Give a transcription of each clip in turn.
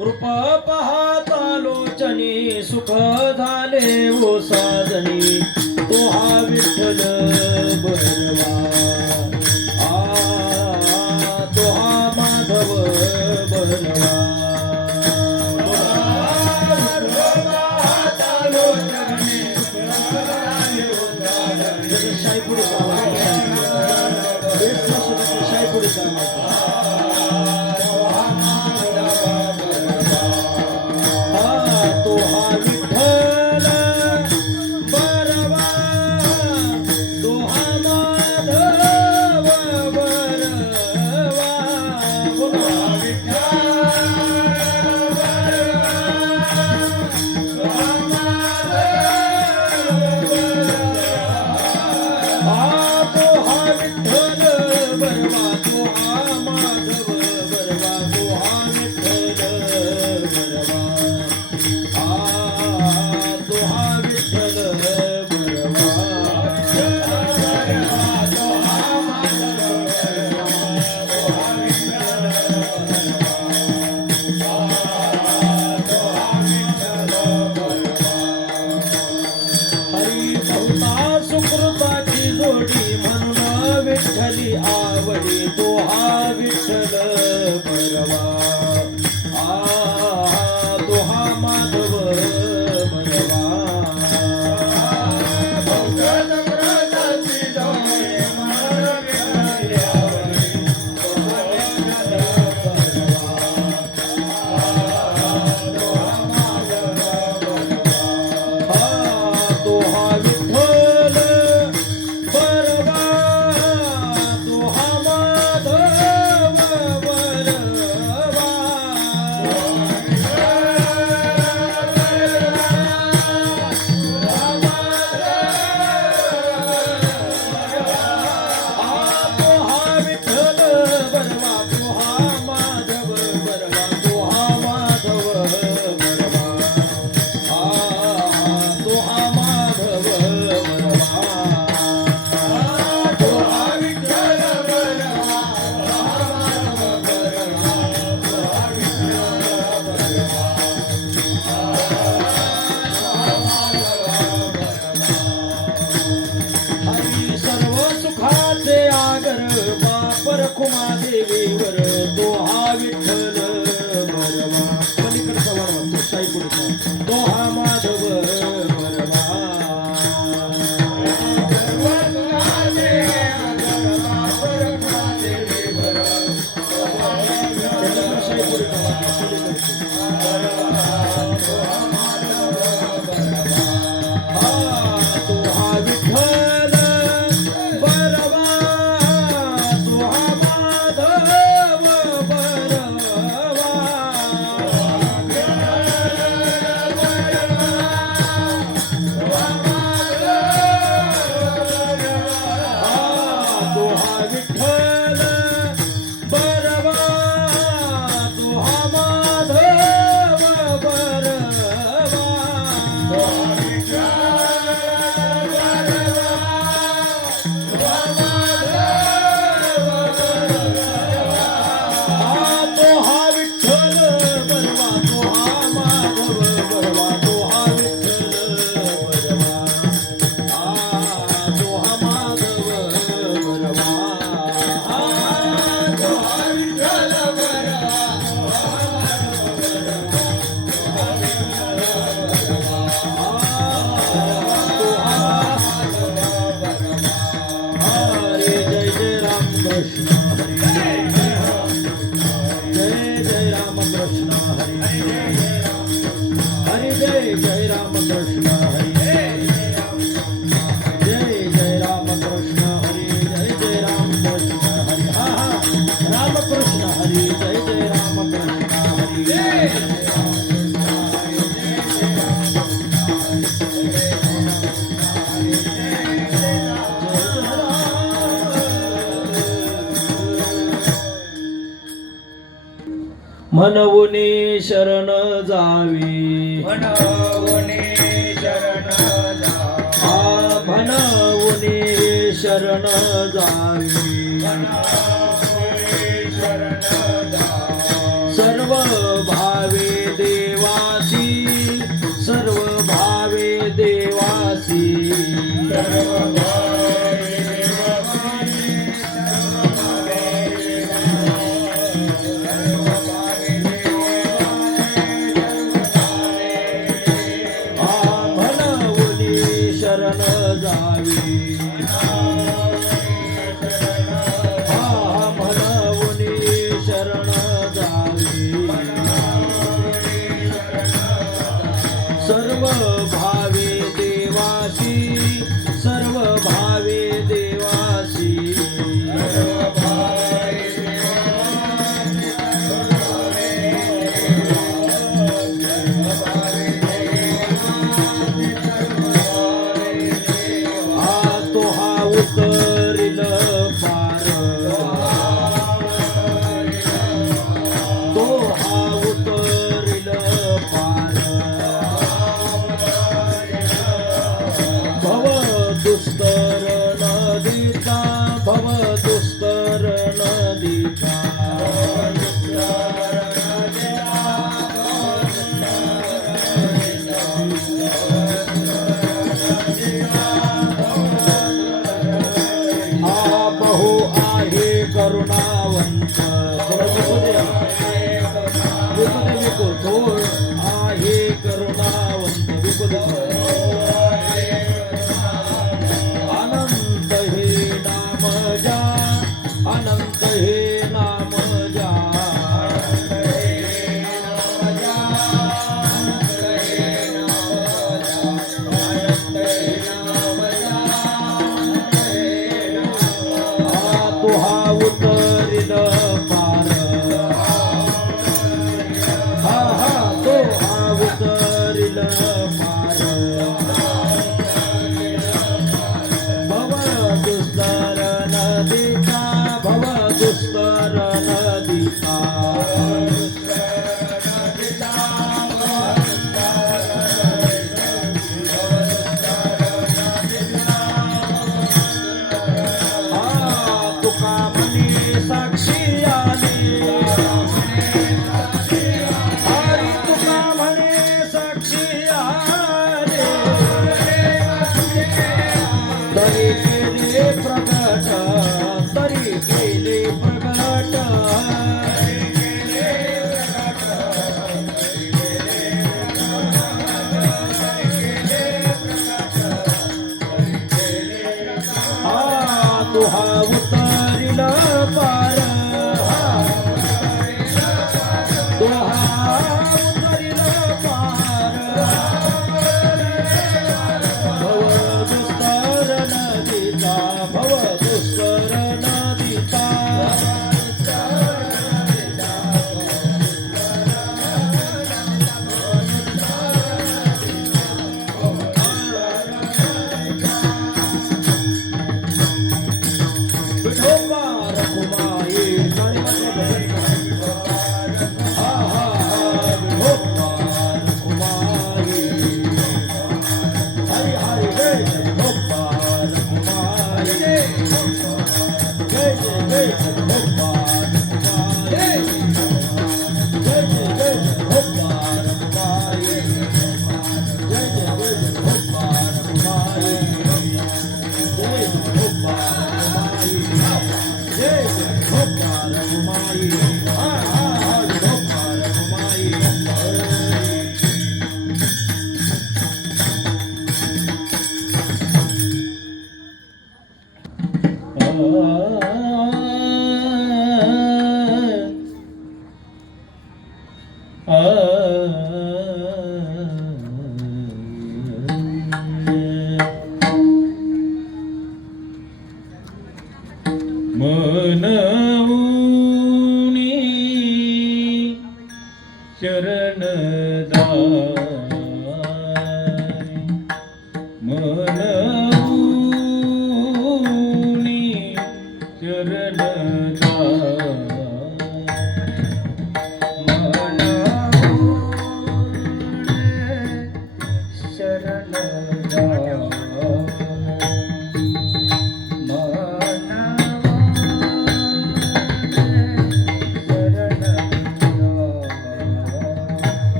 रूप पाहता लोचनी सुख झाले ओ साजनी तो हा विठ्ठल बरवा तो हा माधव बरवा तो हा रुक्मादेवीवर तो हा विठ्ठल बरवा. पलीकडचा वरवा तो साई पुढचा तो हा माधव बरवा. म्हणवुनी शरण जावी म्हणवुनी शरण जावी म्हणवुनी शरण जावी शरण जावी सर्व भावे देवासी सर्व भावे देवासी सर्व शरण जावी म्हणवुनी शरण जावी सर्व भावे देवासी सर्व भावे देवासी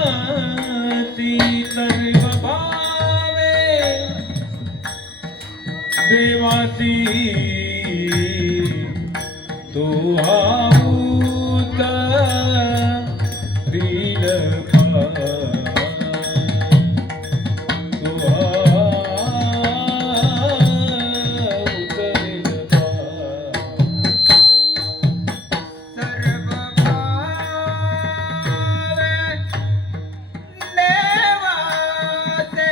देवासी सर्व भावे देवासी तो हाऊत दिल तो हाऊत दिल सर्व भावे देवासे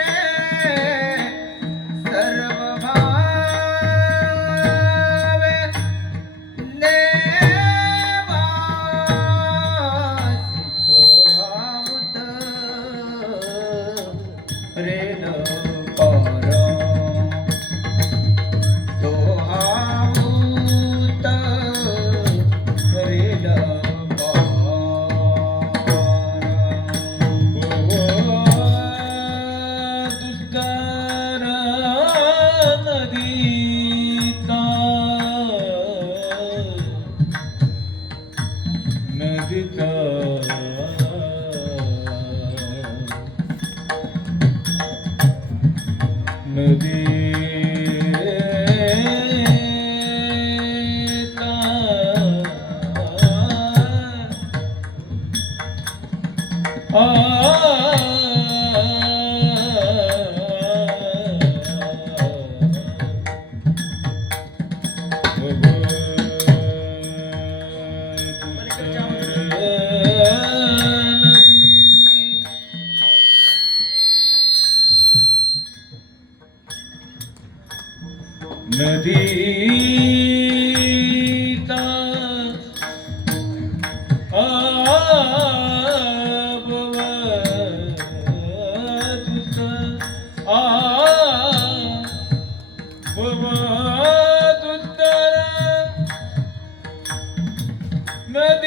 सर्व भावे देवासी तो हाऊत रेल पारा तो हाऊत रेल दुष्कर नदीचा नदीचा नदीचा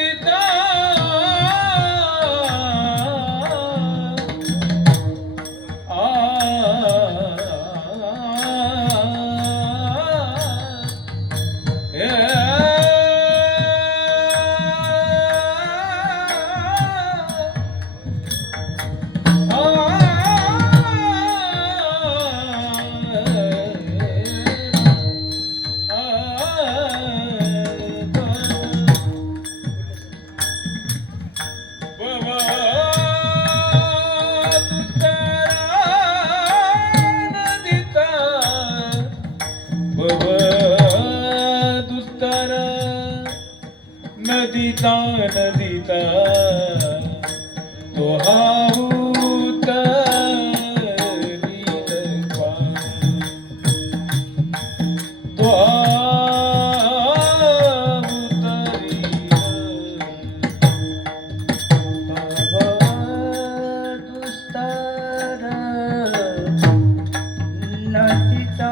नदीचा दुस्तर नदीचा नदीचा तो हाऊत तो दुस्तर नदीचा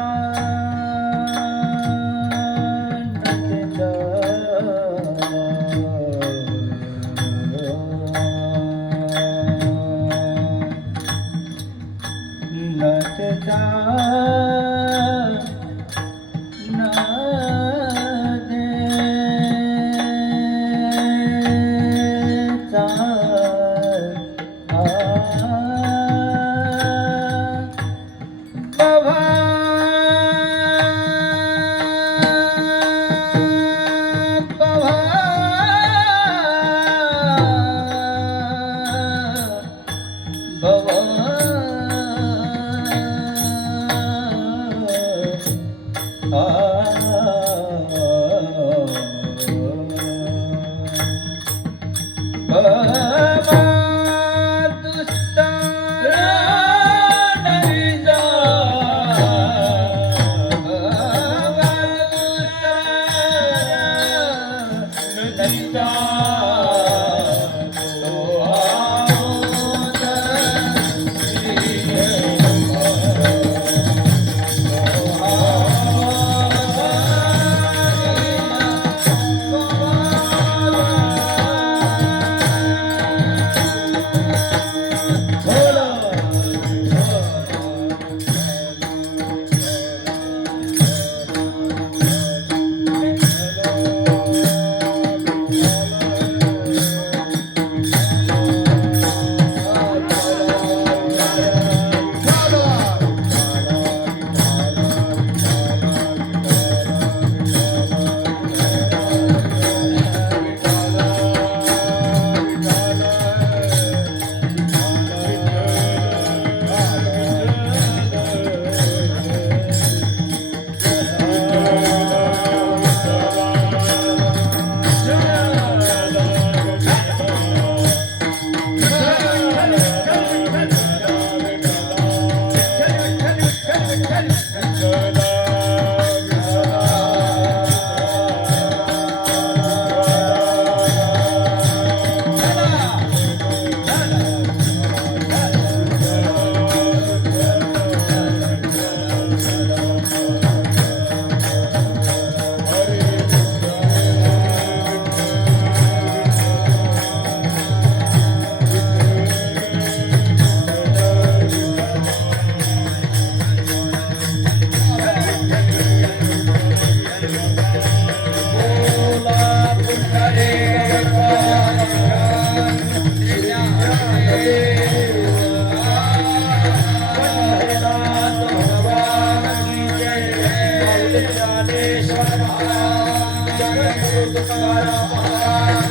तुकाराम महाराज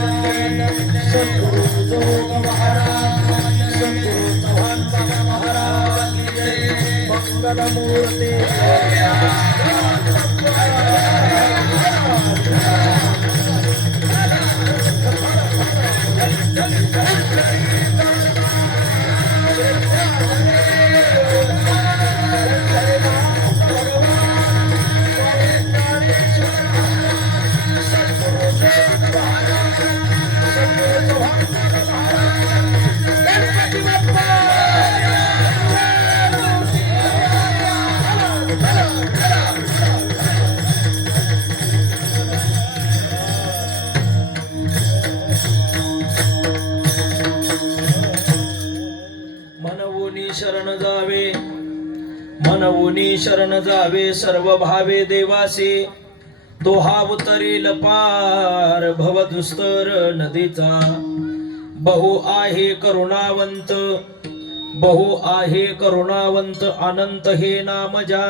सद्गुरु जोग महाराज सद्गुरु चव्हाण बाबा महाराज की जय मंगलमूर्ती मनवुनी शरण जावे सर्व भावे देवासे तो हा उतरेल पार भवदुस्तर नदीचा बहु आहे करुणावंत अनंत हे नाम जा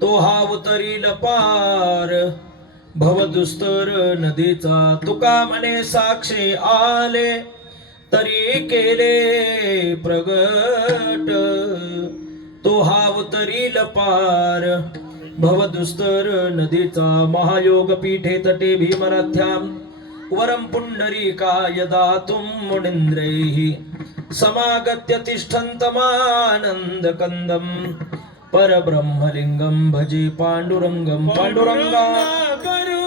तो हा उतरील पार भवदुस्तर नदीचा तुका म्हणे साक्षी आले तरी केले प्रगट तो हा उतरील पार भवदुस्तर नदीचा महायोग पीठे तटे भीमरथ्याम वरम पुंडरीकाय दातुं मुनीन्द्रैः समागत्य तिष्ठन्तमानन्द कंदम परब्रह्मलिंगम भजे पांडुरंगम पांडुरंगा करू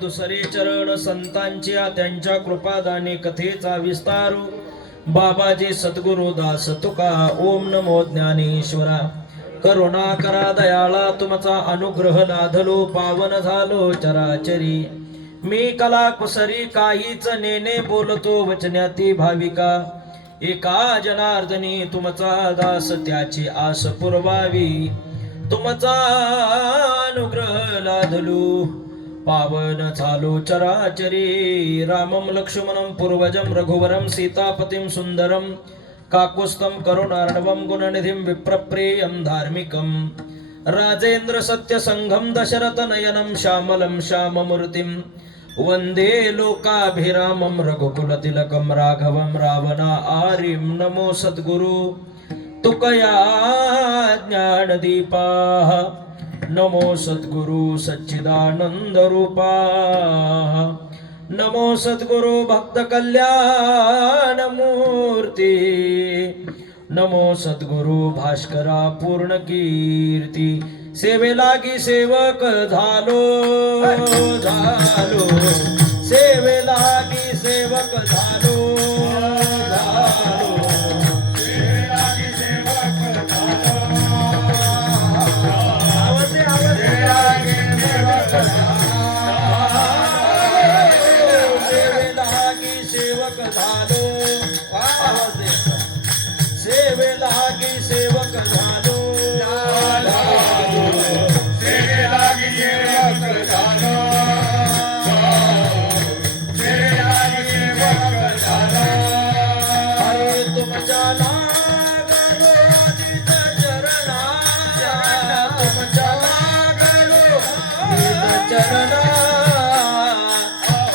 दुसरे चरण संतांच्या त्यांच्या कृपादाने कथेचा विस्तारू बाबाजी सद्गुरु दास तुका ओम नमो ज्ञानेश्वरा करुणा करा दयाळा तुमचा अनुग्रह लाधलो पावन झालो चराचरी मी कला कुसरी काहीच नेने बोलतो वचन्याती भाविका एका जनार्दनी तुमचा दास त्याची आस पुरवावी तुमचा अनुग्रह लाधलो पावन झालो चराचरी रामं लक्ष्मणं पूर्वजं रघुवरं सीतापतिं सुंदरं काकुस्तं करुणार्णवं गुणनिधिं विप्रप्रियं धार्मिकं राजेंद्र सत्यसंघं दशरथनयनं श्यामलं श्याममूर्तिं वंदे लोकाभिरामं रघुकुलतिलकं राघवं रावणा आरिं नमो सद्गुरु तुकया ज्ञानदीपा नमो सद्गुरु सच्चिदानंद रूपा नमो सद्गुरु भक्त कल्याण मूर्ती नमो सद्गुरु भास्करा पूर्ण कीर्ती सेवे लागी सेवक झालो झालो सेवे लागी सेवक झालो झालो सेवे लागी सेवक झालो आवाजे आवाजे लागी सेवक झालो सेवे लागी सेवक झालो आवाजे सेवे लागी सेवक झालो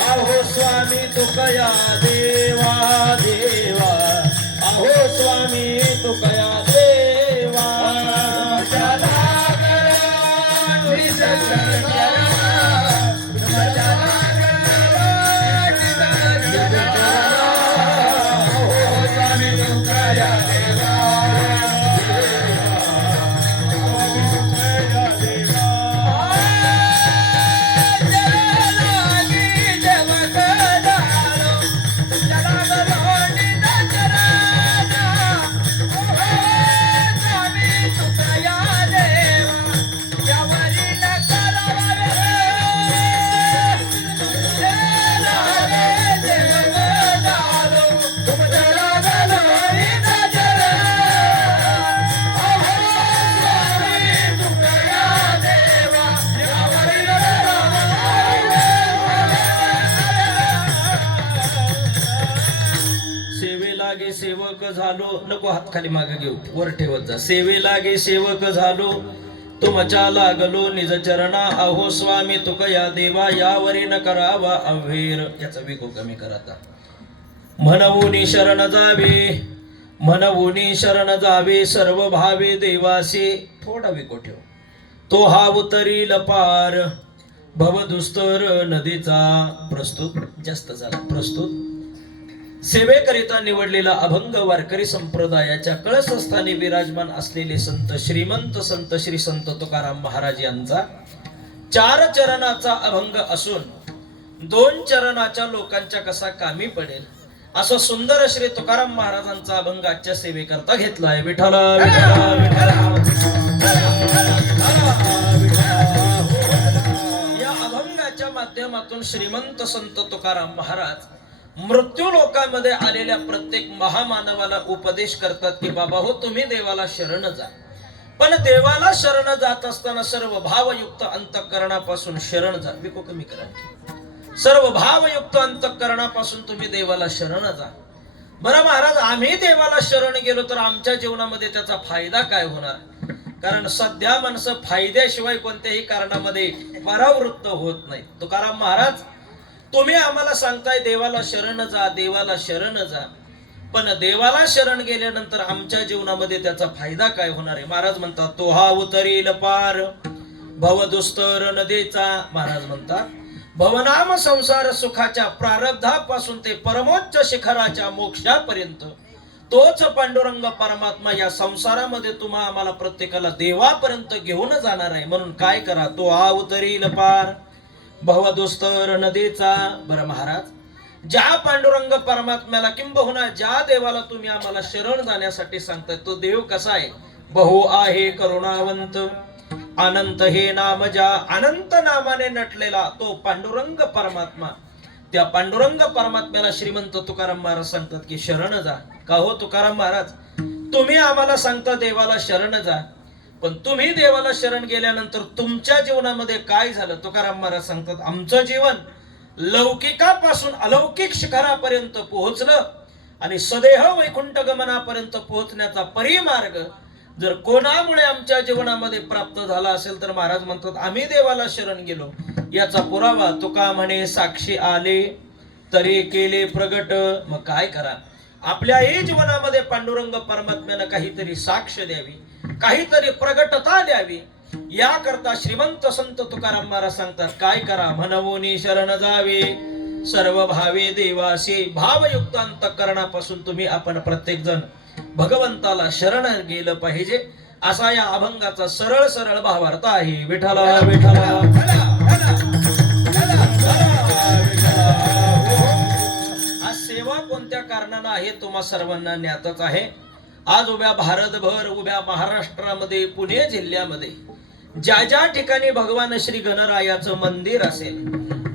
अहो स्वामी तुकया देवा देवा अहो स्वामी तुकया देवा सेवेलागे सेवक झालो नको हात खाली मागे घेऊ वर ठेवत जा सेवेलागे सेवक झालो तुमच्या लागलो निज चरणा अहो स्वामी तुकया देवा यावरी न करावा अव्हेर याचा विको कमी कराता म्हणवूनी शरण जावे म्हणवूनी शरण जावे सर्व भावे देवासी थोडा विको ठेव तो हा उतरील पार भवदुस्तर नदीचा प्रस्तुत जास्त झाला प्रस्तुत सेवेकरिता निवडलेला अभंग वारकरी संप्रदायाच्या कळसस्थानी विराजमान असलेले संत श्री संत तुकाराम महाराज यांचा 4 चरणाचा अभंग असून 2 चरणाच्या लोकांच्या कसा कामी पडेल असं सुंदर श्री तुकाराम महाराजांचा अभंग आजच्या सेवेकरता घेतला आहे विठ्ठला विठ्ठला विठ्ठला या अभंगाच्या माध्यमातून श्रीमंत संत तुकाराम महाराज मृत्यू लोकांमध्ये आलेल्या प्रत्येक महामानवाला उपदेश करतात की बाबा हो तुम्ही देवाला शरण जा पण देवाला शरण जात असताना सर्व भावयुक्त अंतःकरणापासून शरण जा विको कमी करा सर्व भावयुक्त अंतःकरणापासून तुम्ही देवाला शरण जा बरं महाराज आम्ही देवाला शरण गेलो तर आमच्या जीवनामध्ये त्याचा फायदा काय होणार कारण सध्या माणसं फायद्याशिवाय कोणत्याही कारणामध्ये परावृत्त होत नाही तुकाराम महाराज तुम्ही आम्हाला सांगताय देवाला शरण जा देवाला शरण जा पण देवाला शरण गेल्यानंतर आमच्या जीवनामध्ये त्याचा फायदा काय होणार आहे महाराज म्हणतात तो हा उतरील पार भवदुस्तर नदीचा महाराज म्हणतात भवनाम संसार सुखाच्या प्रारब्धापासून ते परमोच्च शिखराच्या मोक्षापर्यंत तोच पांडुरंग परमात्मा या संसारामध्ये तुम्हा आम्हाला प्रत्येकाला देवापर्यंत घेऊन जाणार आहे म्हणून काय करा तो हा उतरील पार भवदुस्तर नदीचा. बरं महाराज, ज्या पांडुरंग परमात्म्याला किंबहुना ज्या देवाला तुम्ही आम्हाला शरण जाण्यासाठी सांगताय तो देव कसा आहे? बहु आहे करुणावंत, अनंत हे नाम ज्या अनंत नामाने नटलेला तो पांडुरंग परमात्मा. त्या पांडुरंग परमात्म्याला श्रीमंत तुकाराम महाराज सांगतात की शरण जा. का हो तुकाराम महाराज, तुम्ही आम्हाला सांगता देवाला शरण जा, पण तुम्ही देवाला शरण गेल्यानंतर तुमच्या जीवनामध्ये काय झालं? तुकाराम महाराज सांगतात आमचं जीवन लौकिकापासून अलौकिक शिखरापर्यंत पोहोचलं आणि सदेह वैकुंठ गमनापर्यंत पोहोचण्याचा परिमार्ग जर कोणामुळे आमच्या जीवनामध्ये प्राप्त झाला असेल तर महाराज म्हणतात आम्ही देवाला शरण गेलो. याचा पुरावा तुका म्हणे साक्षी आले तरी केले प्रगट. मग काय करा? आपल्याही जीवनामध्ये पांडुरंग परमात्म्यानं काहीतरी साक्ष द्यावी, काहीतरी प्रगटता द्यावी. याकरता श्रीमंत संत तुकाराम महाराज सांगतात काय करा? म्हणवोनी शरण जावे सर्व भावे देवासी. भावयुक्त अंतःकरणापासून तुम्ही आपण प्रत्येक जण भगवंताला शरण गेलं पाहिजे. असा या अभंगाचा सरळ सरळ भावार्थ आहे. विठ्ठला विठ्ठला. आज सेवा कोणत्या कारणानं आहे तुम्हा सर्वांना ज्ञातच आहे. आज उभ्या भारतभर, उभ्या महाराष्ट्रामध्ये, पुणे जिल्ह्यामध्ये ज्या ज्या ठिकाणी भगवान श्री गणरायाचं मंदिर असेल,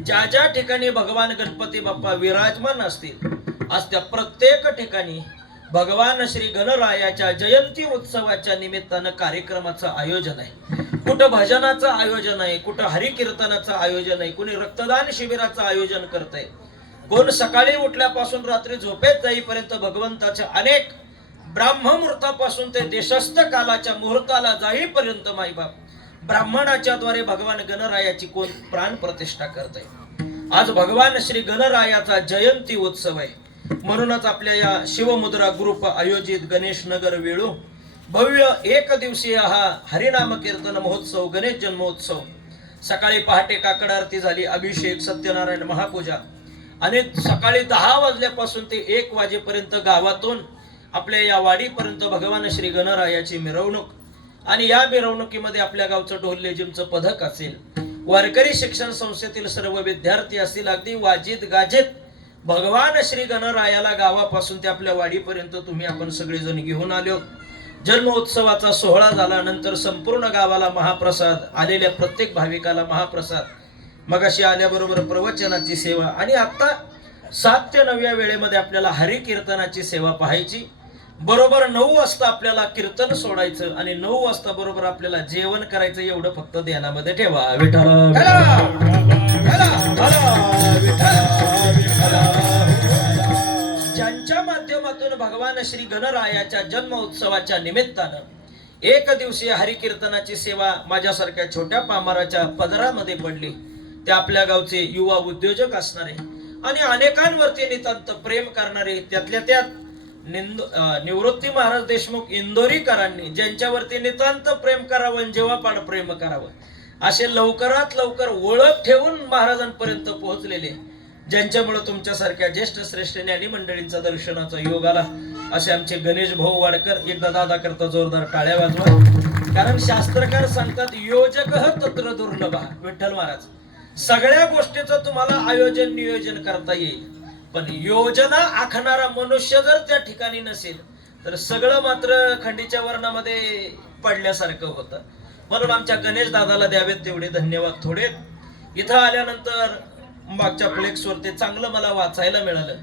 ज्या ज्या ठिकाणी भगवान गणपती बाप्पा विराजमान असतील, आज त्या प्रत्येक ठिकाणी भगवान श्री गणरायाच्या जयंती उत्सवाच्या निमित्तानं कार्यक्रमाचं आयोजन आहे. कुठं भजनाचं आयोजन आहे, कुठं हरिकीर्तनाचं आयोजन आहे, कुणी रक्तदान शिबिराचं आयोजन करतंय, कोण सकाळी उठल्यापासून रात्री झोपेत जाईपर्यंत भगवंताच्या अनेक ब्राह्ममुहूर्तापासून ते देशस्थ कालाच्या मुहूर्ताला जाईपर्यंत माईबाप ब्राह्मणाच्या द्वारे भगवान गणरायाची कोण प्राण प्रतिष्ठा करतंय. आज भगवान श्री गणरायाचा जयंती उत्सव आहे. म्हणूनच आपल्या या शिवमुद्रा ग्रुप आयोजित गणेश नगर वेळू भव्य एक दिवसीय हा हरिनाम कीर्तन महोत्सव, गणेश जन्मोत्सव. सकाळी पहाटे काकड आरती झाली, अभिषेक, सत्यनारायण महापूजा आणि सकाळी 10 वाजल्यापासून ते 1 वाजेपर्यंत गावातून आपल्या या वाडीपर्यंत भगवान श्री गणरायाची मिरवणूक. आणि या मिरवणुकीमध्ये आपल्या गावचं ढोल लेझिमचं पथक असेल, वारकरी शिक्षण संस्थेतील सर्व विद्यार्थी असतील, अगदी वाजित गाजित भगवान श्री गणरायाला गावापासून ते आपल्या वाडीपर्यंत तुम्ही आपण सगळेजण घेऊन आलो. जन्मोत्सवाचा सोहळा झाल्यानंतर संपूर्ण गावाला महाप्रसाद, आलेल्या प्रत्येक भाविकाला महाप्रसाद, मगाशी आल्याबरोबर प्रवचनाची सेवा आणि आता 7 ते 9 वेळेमध्ये आपल्याला हरी कीर्तनाची सेवा पाहायची. बरोबर 9 वाजता आपल्याला कीर्तन सोडायचं आणि 9 वाजता बरोबर आपल्याला जेवण करायचं. एवढं फक्त ध्यानामध्ये ठेवा. ज्यांच्या माध्यमातून भगवान श्री गणरायाच्या जन्म उत्सवाच्या निमित्तानं 1 दिवसीय हरी कीर्तनाची सेवा माझ्यासारख्या छोट्या पामाराच्या पदरामध्ये पडली, ते आपल्या गावचे युवा उद्योजक असणारे आणि अनेकांवरती नितांत प्रेम करणारे, त्यातल्या त्यात निवृत्ती महाराज देशमुख इंदोरीकरांनी ज्यांच्यावरती नितांत प्रेम करावं, जेव्हापाड प्रेम करावं, असे लवकरात लवकर ओळख ठेवून महाराजांपर्यंत पोहोचलेले, ज्यांच्यामुळे तुमच्यासारख्या ज्येष्ठ श्रेष्ठ ज्ञानी मंडळींचा दर्शनाचा योग आला, असे आमचे गणेश भाऊ वाडकर. एकदा दादा करता जोरदार टाळ्या वाजवा. कारण शास्त्रकार सांगतात योजक तत्र दुर्लभ. विठ्ठल महाराज, सगळ्या गोष्टीचं तुम्हाला आयोजन नियोजन करता येईल, पण योजना आखणारा मनुष्य जर त्या ठिकाणी नसेल तर सगळं मात्र खंडीच्या वर्णामध्ये पडल्यासारखं होतं. म्हणून आमच्या गणेश दादाला द्यावेत तेवढे धन्यवाद. थोडे इथं आल्यानंतर मागच्या फ्लेक्सवरती चांगलं मला वाचायला मिळालं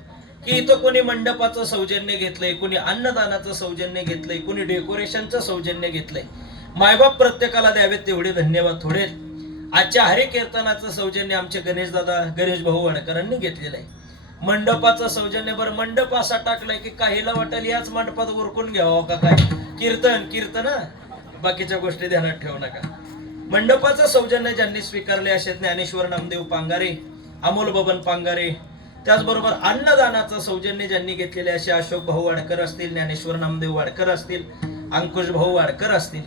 की इथं कोणी मंडपाचं सौजन्य घेतलंय, कोणी अन्नदानाचं सौजन्य घेतलंय, कोणी डेकोरेशनचं सौजन्य घेतलंय. मायबाप प्रत्येकाला द्यावेत तेवढे धन्यवाद. थोडे आजच्या हरी कीर्तनाचं सौजन्य आमचे गणेश दादा, गणेश भाऊ वाडकरांनी घेतलेलं आहे. मंडपाचं सौजन्य बरं मंडप असा टाकलाय की काहीला वाटेल याच मंडपात उरकून घ्यावं का काय, कीर्तन बाकीच्या गोष्टी ध्यानात ठेवू नका. मंडपाचं सौजन्य ज्यांनी स्वीकारले असे ज्ञानेश्वर नामदेव पांगारे, अमोल बबन पांगारे, त्याचबरोबर अन्नदानाचं सौजन्य ज्यांनी घेतलेले असे अशोक भाऊ वाडकर असतील, ज्ञानेश्वर नामदेव वाडकर असतील, अंकुश भाऊ वाडकर असतील,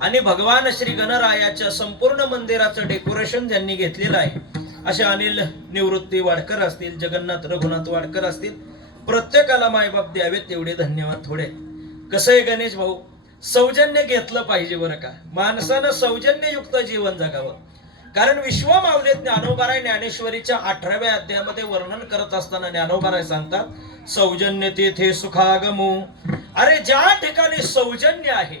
आणि भगवान श्री गणरायाच्या संपूर्ण मंदिराचं डेकोरेशन ज्यांनी घेतलेलं आहे असे अनिल निवृत्ती वाडकर असतील, जगन्नाथ रघुनाथ वाडकर असतील. प्रत्येकाला मायबाप द्यावेत तेवढे धन्यवाद. थोडे कसं आहे गणेश भाऊ, सौजन्य घेतलं पाहिजे बरं का. माणसानं सौजन्ययुक्त जीवन जगावं. कारण विश्वमाऊली ज्ञानोबाराय ज्ञानेश्वरीच्या 18व्या अध्यायामध्ये वर्णन करत असताना ज्ञानोबाराय सांगतात सौजन्य तेथे सुखागमू. अरे ज्या ठिकाणी सौजन्य आहे,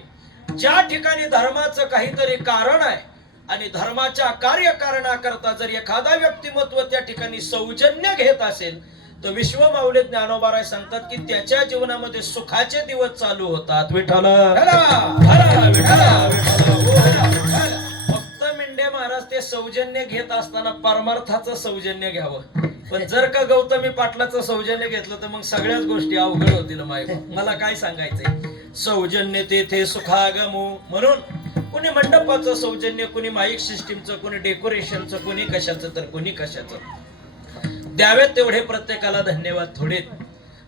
ज्या ठिकाणी धर्माचं काहीतरी कारण आहे आणि धर्माच्या कार्यकारणाकरता जर एखादा व्यक्तिमत्व त्या ठिकाणी सौजन्य घेत असेल तर विश्वमाऊली ज्ञानोबाराय सांगतात की त्याच्या जीवनामध्ये सुखाचे दिवस चालू होतात. विठ्ठल फक्त मेंढे महाराज ते सौजन्य घेत असताना परमार्थाचं सौजन्य घ्यावं. पण जर का गौतमी पाटलाचं सौजन्य घेतलं तर मग सगळ्याच गोष्टी अवघड होतील. मला काय सांगायचंय, सौजन्य तेथे सुखागमू. म्हणून कोणी मंडपाचं सौजन्य, कोणी माईक सिस्टीमचं, कोणी डेकोरेशनचं, कोणी कशाचं तर कोणी कशाचं. द्यावेत तेवढे प्रत्येकाला धन्यवाद थोडे.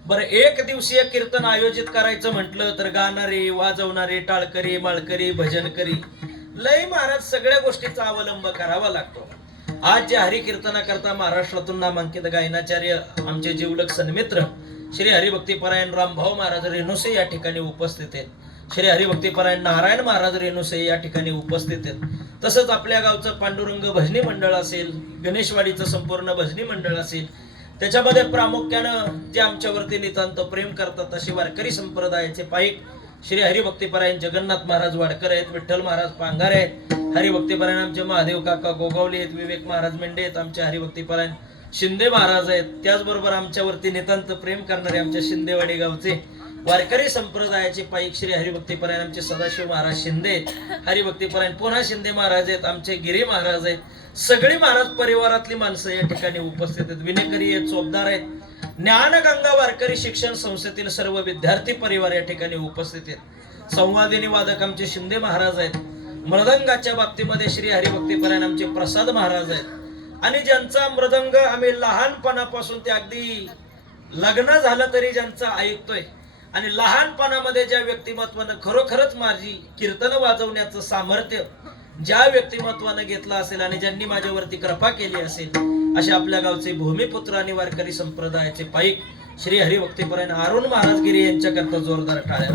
बरं, एक दिवसीय कीर्तन आयोजित करायचं म्हटलं तर गाणारे, वाजवणारे, टाळकरी, माळकरी, भजनकरी, लय महाराज सगळ्या गोष्टीचा अवलंब करावा लागतो. आज जे हरिकीर्तनाकरता महाराष्ट्रातून नामांकित गायनाचार्य आमचे जीवलग सन्मित्र श्री हरिभक्तीपरायण रामभाऊ महाराज रेणुसे या ठिकाणी उपस्थित आहेत. श्री हरिभक्तीपरायण नारायण महाराज रेणुसे या ठिकाणी उपस्थित आहेत. तसंच आपल्या गावचं पांडुरंग भजनी मंडळ असेल, गणेशवाडीचं संपूर्ण भजनी मंडळ असेल, त्याच्यामध्ये प्रामुख्यानं जे आमच्यावरती नितांत प्रेम करतात असे वारकरी संप्रदायाचे पाईक श्री हरिभक्तीपरायण जगन्नाथ महाराज वाडकर आहेत, विठ्ठल महाराज पांगारे आहेत, हरिभक्तीपरायण आमचे महादेव काका गोगावले आहेत, विवेक महाराज मेंढे आहेत, आमचे हरिभक्तीपरायण शिंदे महाराज आहेत. त्याचबरोबर आमच्यावरती नितांत प्रेम करणारे आमच्या शिंदेवाडी गावचे वारकरी संप्रदायाचे पाईक श्री हरिभक्तीपरायण आमचे सदाशिव महाराज शिंदे, हरिभक्तीपरायण पुन्हा शिंदे महाराज आहेत, आमचे गिरी महाराज आहेत. सगळी महाराज परिवारातली माणसं या ठिकाणी उपस्थित आहेत. विनेकरी आहेत, चोपदार आहेत. ज्ञानगंगा वारकरी शिक्षण संस्थेतील सर्व विद्यार्थी परिवार या ठिकाणी उपस्थित आहेत. संवादिनी वादक आमचे शिंदे महाराज आहेत. मृदंगाच्या बाबतीमध्ये श्री हरिभक्तीपरायण आमचे प्रसाद महाराज आहेत. आणि ज्यांचा मृदंग आम्ही लहानपणापासून ते अगदी लग्न झालं तरी ज्यांचा ऐकतोय आणि लहानपणामध्ये ज्या व्यक्तिमत्वानं खरोखरच माझी कीर्तन वाजवण्याचं सामर्थ्य ज्या व्यक्तिमत्वानं घेतलं असेल आणि ज्यांनी माझ्यावरती कृपा केली असेल असे आपल्या गावचे भूमिपुत्र आणि वारकरी संप्रदायाचे पाईक श्री हरिभक्तीपरायण अरुण महाराजगिरी यांच्याकरता जोरदार टाळ्या.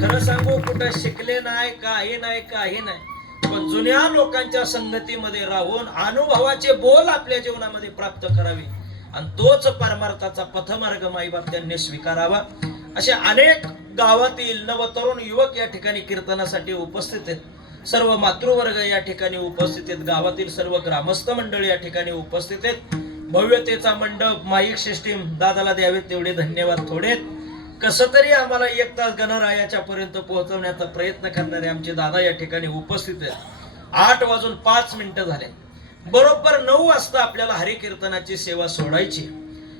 खरं सांगू, कुठं शिकले नाही, काही नाही, पण जुन्या लोकांच्या संगतीमध्ये राहून अनुभवाचे बोल आपल्या जीवनामध्ये प्राप्त करावे आणि तोच परमार्थाचा पथमार्ग माईबाप त्यांनी स्वीकारावा. असे अनेक गावातील नवतरुण युवक या ठिकाणी कीर्तनासाठी उपस्थित आहेत. सर्व मातृवर्ग या ठिकाणी उपस्थित आहेत. गावातील सर्व ग्रामस्थ मंडळ या ठिकाणी उपस्थित आहेत. भव्यतेचा मंडप, माईक सिस्टीम दादाला द्यावेत तेवढे धन्यवाद थोडेत. कसं तरी आम्हाला 1 तास गणरायाच्या पर्यंत पोहोचवण्याचा प्रयत्न करणारे आमचे दादा या ठिकाणी उपस्थित आहेत. 8:05 झाले. बरोबर 9 वाजता आपल्याला हरिकीर्तनाची सेवा सोडायची.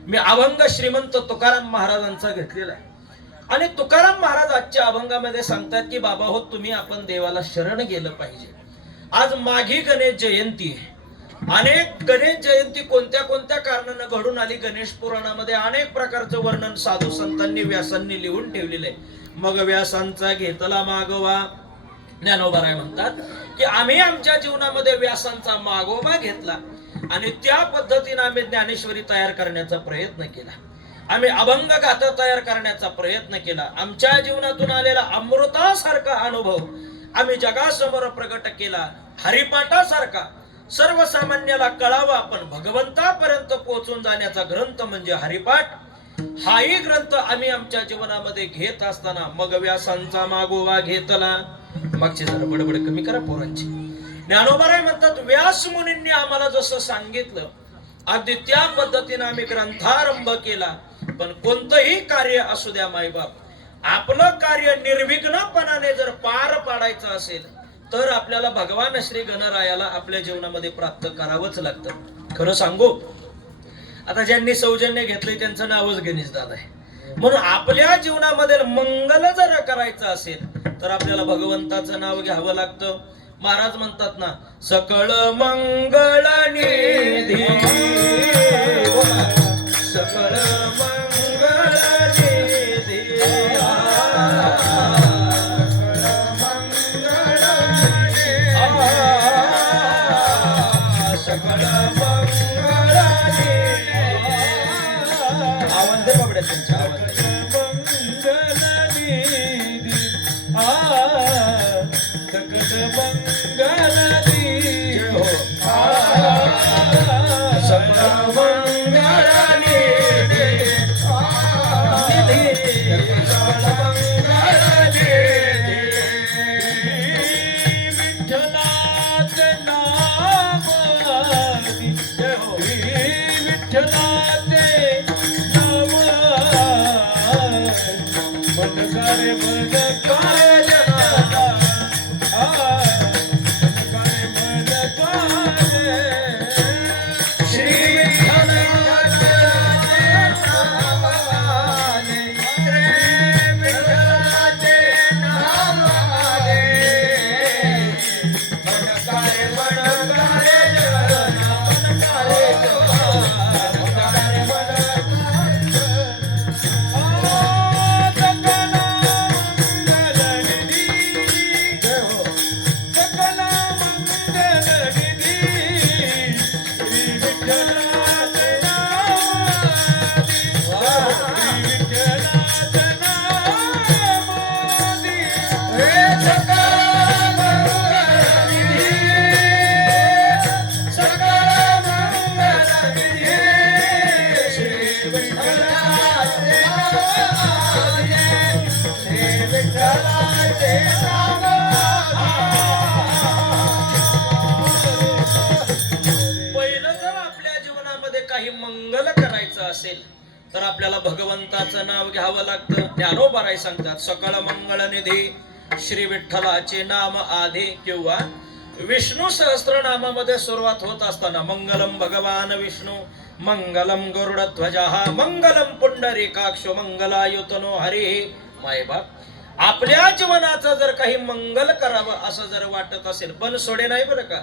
मी अभंग श्रीमंत तुकाराम महाराजांचा घेतलेला आहे आणि तुकाराम महाराज आजच्या अभंगामध्ये सांगतात की बाबा हो, तुम्ही आपण देवाला शरण गेलं पाहिजे. आज माघी गणेश जयंती आहे. अनेक गणेश जयंती कोणत्या कोणत्या कारणानं घडून आली. गणेश पुराणामध्ये अनेक प्रकारचं वर्णन साधू संतांनी व्यासांनी लिहून ठेवलेलं आहे. मग व्यासांचा घेतला मागोवा. ज्ञानोबाराय म्हणतात की आम्ही आमच्या जीवनामध्ये व्यासांचा मागोवा घेतला आणि त्या पद्धतीने आम्ही ज्ञानेश्वरी तयार करण्याचा प्रयत्न केला. आम्ही अभंग गाथा तयार करण्याचा प्रयत्न केला. आमच्या जीवनातून आलेला अमृतासारखा अनुभव आम्ही जगासमोर प्रगट केला. हरिपाठासारखा सर्वसामान्याला कळावा पण भगवंतापर्यंत पोहोचून जाण्याचा ग्रंथ म्हणजे हरिपाठ. हाही ग्रंथ आम्ही आमच्या जीवनामध्ये घेत असताना मग व्यासांचा मागोवा घेतला. मागची जरा बडबड कमी करा पोरांची. ज्ञानोबाराय म्हणतात व्यास मुनींनी आम्हाला जसं सांगितलं अगदी त्या पद्धतीने आम्ही ग्रंथारंभ केला. पण कोणतंही कार्य असू द्या मायबाप, आपलं कार्य निर्विघ्नपणाने जर पार पाडायचं असेल तर आपल्याला भगवान श्री गणरायाला आपल्या जीवनामध्ये प्राप्त करावंच लागतं. खरं सांगू, आता ज्यांनी सौजन्य घेतलंय त्यांचं नावच गणेश दादा आहे. म्हणून आपल्या जीवनामध्ये मंगल जर करायचं असेल तर आपल्याला भगवंताचं नाव घ्यावं लागतं. महाराज म्हणतात ना, सकळ मंगळ निधी, सकळ मंगळ निधी, सकळ मंगळ आवाज दे बाबड्या, त्यांच्या आवाज मनकारे मनकारे जनाला मनकारे मनकारे श्री विठ्ठलाचे नामाने श्री विठ्ठलाचे नामाने मनकारे मनकारे जना मनकारे मनकारे पहिलं जर आपल्या जीवनामध्ये काही मंगल करायचं असेल तर आपल्याला भगवंताचं नाव घ्यावं लागतं. ज्ञानोबाराय सांगतात सकळ मंगळ निधी श्री विठ्ठलाचे नाम आधी किंवा विष्णू सहस्त्रनामामध्ये सुरुवात होत असताना मंगलम भगवान विष्णू मंगलम गरुडध्वजा मंगलम पुंडरीकाक्ष मंगलायुतनो हरी. मायबाप आपल्या जीवनाचं जर काही मंगल करावं असं जर वाटत असेल, पण सोडे नाही बरं का,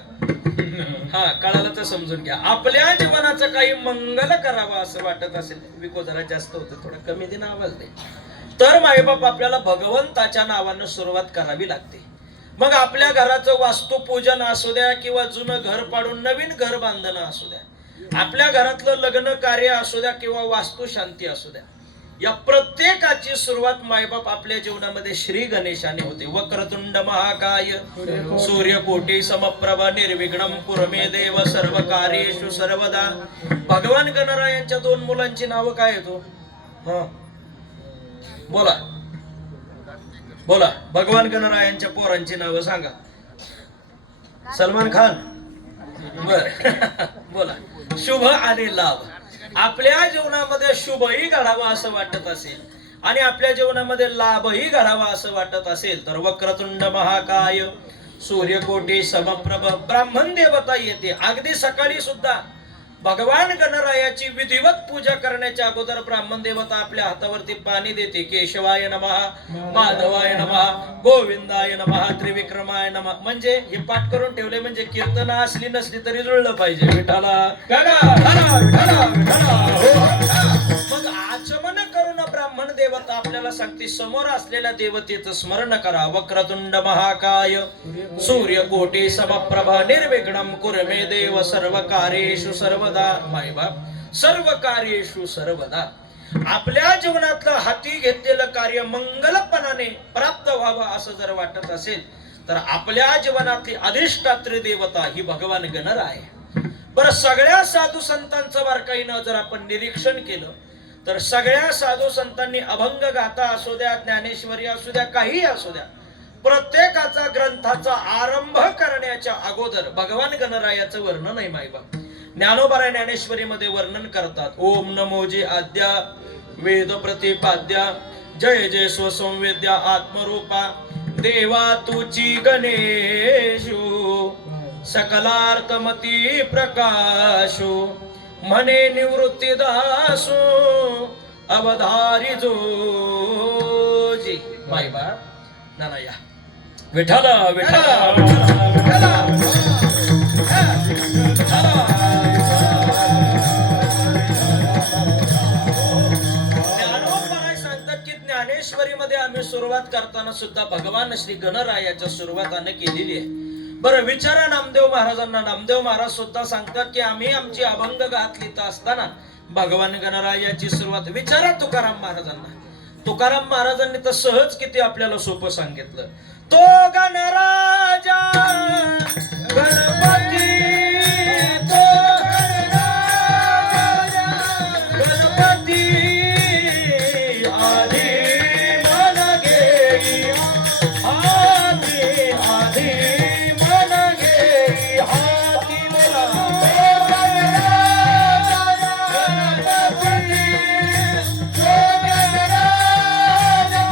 हा कळालं तर समजून घ्या. आपल्या जीवनाचं काही मंगल करावं असं वाटत असेल, विको जरा जास्त होतं थोडं कमी दिन आवाज दे, तर मायबाप आपल्याला भगवंताच्या नावानं सुरुवात करावी लागते. मग आपल्या घराचं वास्तुपूजन असू द्या किंवा जुनं घर पाडून नवीन घर बांधणं असू द्या, आपल्या घरातलं लग्न कार्य असू द्या किंवा वास्तुशांती असू द्या, या प्रत्येकाची सुरुवात मायबाप आपल्या जीवनामध्ये श्री गणेशाने होते. वक्रतुंड महाकाय सूर्यकोटी समप्रभ निर्विघ्नम कुरमे देव सर्व कार्येषु सर्वदा. भगवान गणरायांच्या दोन मुलांची नावं काय येतो? बोला बोला, भगवान गणरायांच्या पोरांची नावं सांगा. सलमान खान, बर बोला. शुभ आणि लाभ. आपल्या जीवनामध्ये शुभही घडावा असं वाटत असेल आणि आपल्या जीवनामध्ये लाभही घडावा असं वाटत असेल तर वक्रतुंड महाकाय सूर्यकोटी समप्रभ ब्राह्मण देवता येते. अगदी सकाळी सुद्धा भगवान गणरायाची विधिवत पूजा करण्याच्या अगोदर ब्राह्मण देवता आपल्या हातावरती पाणी देते. केशवाय नमः, माधवाय नमः, गोविंदाय नमः, त्रिविक्रमाय नमः. म्हणजे हे पाठ करून ठेवले म्हणजे कीर्तन असली नसली तरी जुळलं पाहिजे. विठाला मग आचमन करून ब्राह्मण देवता आपल्याला सांगते समोर असलेल्या देवतेचं स्मरण करा. वक्रतुंड महाकाय सूर्यकोटी समप्रभ निर्विघ्नम कुरमे देव सर्व कार्येषु सर्वदा. मायबाप सर्व कार्येषु सर्वदा. आपल्या जीवनातलं हाती घेतलेलं कार्य मंगलपणाने प्राप्त व्हावं असं जर वाटत असेल तर आपल्या जीवनातली अधिष्ठात्री देवता ही भगवान गणराय. बरं, सगळ्या साधू संतांचं बारकाईनं जर आपण निरीक्षण केलं तर सगळ्या साधू संतांनी अभंग गाथा असू द्या, ज्ञानेश्वरी असू द्या, काही असू द्या, प्रत्येकाचा ग्रंथाचा आरंभ करण्याच्या अगोदर भगवान गणरायाचं वर्णन आहे. मायबाप ज्ञानोबा ज्ञानेश्वरी मध्ये वर्णन करतात. ओम नमोजी आद्या वेद प्रतिपाद्या जय जय स्वसंवेद्या आत्मरूपा देवा तुची गणेशू सकलार्थमती प्रकाशो म्हणे निवृत्ती दासो अवधारी जोजी. मायबाप नाना या विठाला विठाला विठाला सांगतात की ज्ञानेश्वरी मध्ये आम्ही सुरुवात करताना सुद्धा भगवान श्री गणरायाच्या सुरुवाताने केलेली आहे. बरं, विचारा नामदेव महाराजांना. नामदेव महाराज सुद्धा सांगतात की आम्ही आमची अभंग गाथ लिहित असताना भगवान गणरायाची सुरुवात विचारा तुकाराम महाराजांना. तुकाराम महाराजांनी तर सहज किती आपल्याला सोपं सांगितलं. तो गणराजा गणपती तो गणराजा गणपती आधी मन घेई आधी आधी मन घेई हाती मला. गणपती तो गणराजा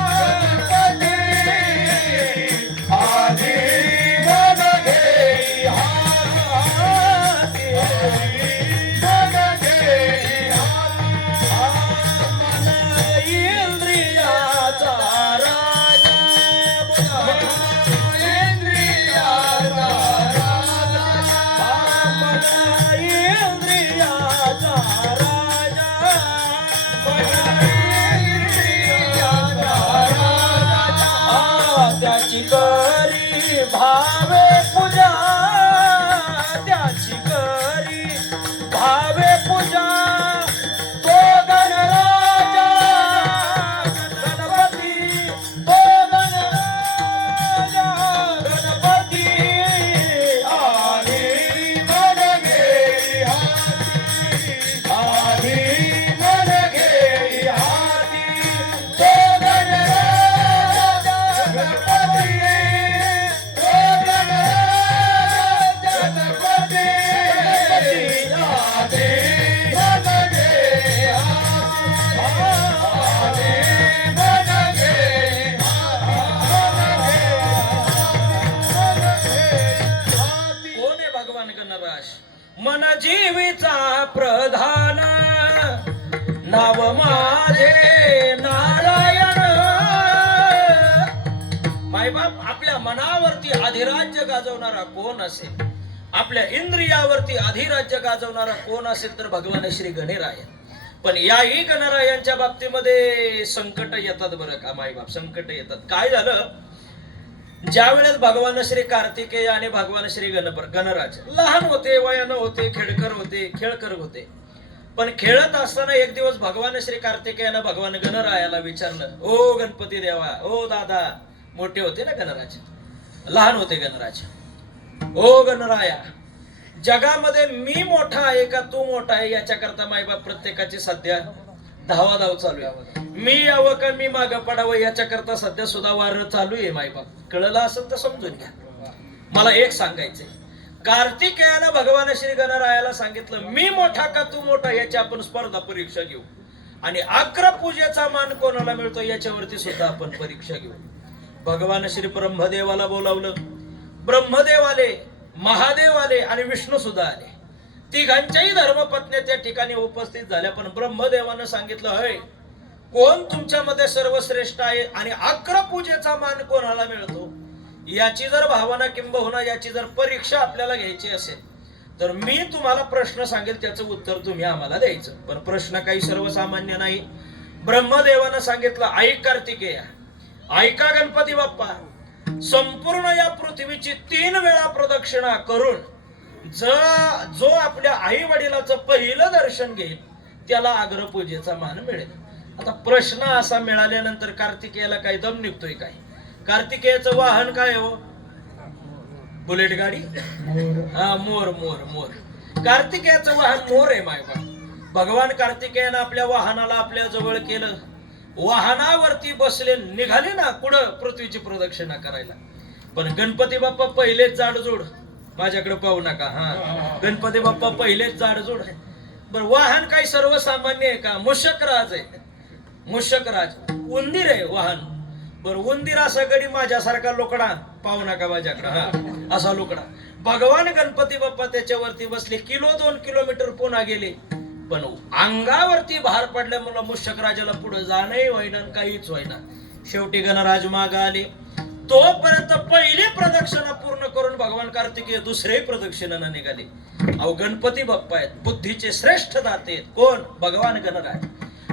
त्याची करी भावे पूजा, त्याची करी भावे पूजा, तो गणराजा गणपती, तो गणराजा गणपती आधी मन घेई हाती, आधी मन घेई हाती, तो गणराजा गणपती, तो गणराजा गणपती, आधी मन घेई हाती, आधी मन घेई हाती. कोण आहे भगवान गणराज? मन जीवीचा प्रधान, नाव माझे नारायण. मायबाप आपल्या मनावरती अधिराज्य गाजवणारा कोण असेल, आपल्या इंद्रियावरती अधिराज्य गाजवणारा कोण असेल तर भगवान श्री गणराय. पण याही गणरायांच्या बाबतीमध्ये संकट येतात बरं का मायबाप, संकट येतात. काय झालं, ज्या वेळेस भगवान श्री कार्तिकेय आणि भगवान श्री गणराज लहान होते, वयानं होते, खेळकर होते, खेळकर होते. पण खेळत असताना एक दिवस भगवान श्री कार्तिकेयानं भगवान गणरायाला विचारलं, ओ गणपती देवा, ओ दादा, मोठे होते ना गणराज, लहान होते गणराज, ओ गणराया, जगामध्ये मी मोठा आहे का तू मोठा आहे याच्याकरता मायबाप प्रत्येकाची सध्या धावाधाव चालू आहे. मी यावं का मी मागं पडावं याच्याकरता सध्या सुद्धा वार चालू आहे मायबाप. कळलं असेल तर समजून घ्या. मला एक सांगायचंय, कार्तिकेयानं भगवान श्री गणरायाला सांगितलं, मी मोठा का तू मोठा याची आपण स्पर्धा परीक्षा घेऊ, आणि अग्र पूजेचा मान कोणाला मिळतो याच्यावरती सुद्धा आपण परीक्षा घेऊ. भगवान श्री ब्रह्मदेवाला बोलावलं. ब्रह्मदेव आले, महादेव आले आणि विष्णू सुद्धा आले. तिघांच्याही धर्मपत्नी त्या ठिकाणी उपस्थित झाल्या. पण ब्रह्मदेवानं सांगितलं, हय, कोण तुमच्यामध्ये सर्वश्रेष्ठ आहे आणि अग्र पूजेचा मान कोणाला मिळतो याची जर भावना किंबहुना याची जर परीक्षा आपल्याला घ्यायची असेल तर मी तुम्हाला प्रश्न सांगेल, त्याचं उत्तर तुम्ही आम्हाला द्यायचं. पण प्रश्न काही सर्वसामान्य नाही. ब्रह्मदेवानं सांगितलं, ऐक कार्तिकेया, ऐका गणपती बाप्पा, संपूर्ण या पृथ्वीची 3 वेळा प्रदक्षिणा करून जो आपल्या आई वडिलाचं पहिलं दर्शन घेईल त्याला अग्रपूजेचा मान मिळेल. आता प्रश्न असा मिळाल्यानंतर कार्तिकेयाला काही दम निघतोय काय? कार्तिकेयाचं वाहन काय हो? बुलेट गाडी? हा, मोर मोर मोर. कार्तिकेयाचं वाहन मोर आहे मायबा. भगवान कार्तिकेयानं आपल्या वाहनाला आपल्या जवळ केलं, वाहनावरती बसले, निघाले ना पुढं पृथ्वीची प्रदक्षिणा करायला. पण गणपती बाप्पा पहिलेच जाडजूड, माझ्याकडे पाहू नका, हा, गणपती बाप्पा पहिलेच जाडजूड आहे. बरं, वाहन काही सर्वसामान्य आहे का? मूषकराज आहे, मूषकराज, उंदीर आहे वाहन. बरं, उंदीर असा गडी माझ्यासारखा लोकडा, पाहू नका माझ्याकडे, हा, असा लोकडा. भगवान गणपती बाप्पा त्याच्यावरती बसले, 1-2 किलोमीटर पुन्हा गेले. पण अंगावरती भार पडल्यामुळे मूषकराजाला पुढे जाणंही होईना, काहीच होईना. शेवटी गणराज माग आले. तोपर्यंत पहिली प्रदक्षिणा पूर्ण करून भगवान कार्तिकेय दुसरे प्रदक्षिणाने निघाले. अहो, गणपती बाप्पा आहेत, बुद्धीचे श्रेष्ठ दाते आहेत. कोण? भगवान गणराज.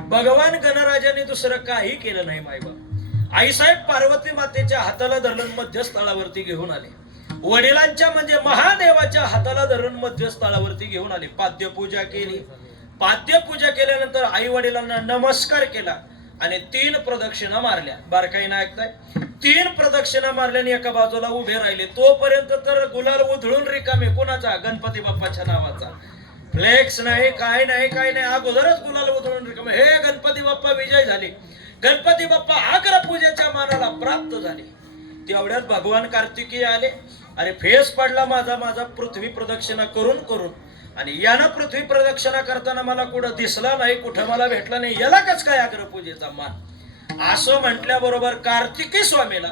भगवान गणराजाने दुसरं काही केलं नाही मायबाप. आईसाहेब पार्वती मातेच्या हाताला धरून मध्यस्थळावरती घेऊन आले. वडिलांच्या म्हणजे महादेवाच्या हाताला धरून मध्यस्थळावरती घेऊन आले. पाद्यपूजा केली. पाद्यपूजा केल्यानंतर आई वडिलांना नमस्कार केला आणि 3 प्रदक्षिणा मारल्या. बारकाईनं ऐकताय, 3 प्रदक्षिणा मारल्याने एका बाजूला उभे राहिले. तोपर्यंत तर गुलाल उधळून रिकामे. कोणाचा? गणपती बाप्पाच्या नावाचा. फ्लेक्स नाही, काय नाही, काय नाही, अगोदरच गुलाल उधळून रिकामे. हे गणपती बाप्पा विजय झाले, गणपती बाप्पा अग्र पूजेच्या मानाला प्राप्त झाले. तेवढ्यात भगवान कार्तिकेय आले. अरे, फेस पडला माझा माझा पृथ्वी प्रदक्षिणा करून करून, आणि यानं पृथ्वी प्रदक्षिणा करताना मला कुठं दिसला नाही, कुठं मला भेटला नाही, याला कच काय अग्रपूजेचा मान? असं म्हटल्याबरोबर कार्तिकी स्वामीला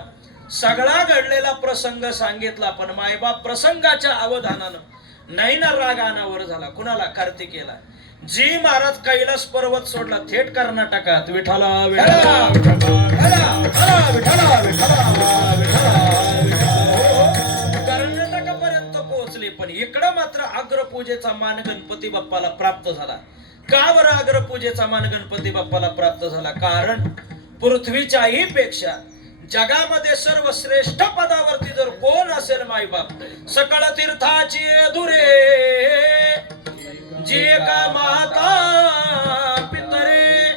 सगळा घडलेला प्रसंग सांगितला. पण मायबाप प्रसंगाच्या अवधानानं नाही ना राग अनावर झाला. कुणाला? कार्तिकेयला. जी महाराज कैलास पर्वत सोडला, थेट कर्नाटकात विठाला विठाला कर्नाटकापर्यंत पोहोचले. पण इकडं मात्र अग्रपूजेचा मान गणपती बाप्पाला प्राप्त झाला. का बरं अग्रपूजेचा मान गणपती बाप्पाला प्राप्त झाला? कारण पृथ्वीच्याही पेक्षा जगामध्ये सर्वश्रेष्ठ पदावरती जर कोण असेल मायबाप, सकळ तीर्थाची दुरे जे का माता पितरे.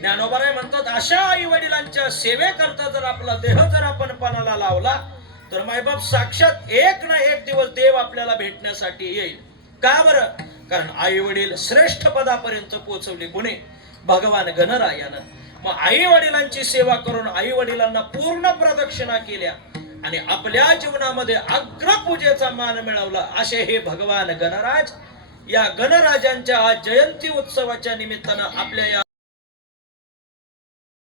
ज्ञानोबाराय म्हणतात अशा आई वडिलांच्या सेवेकरता जर आपला देह जर आपण पणाला लावला तर मायबाप साक्षात एक ना एक दिवस देव आपल्याला भेटण्यासाठी येईल. का बरं? कारण आई वडील श्रेष्ठ पदापर्यंत पोहोचवले कोणी? भगवान गणरायानं. मग आई वडिलांची सेवा करून आई वडिलांना पूर्ण प्रदक्षिणा केल्या आणि आपल्या जीवनामध्ये अग्रपूजेचा मान मिळवला असे हे भगवान गणराज. या गणराजांच्या आज जयंती उत्सवाच्या निमित्तानं आपल्या या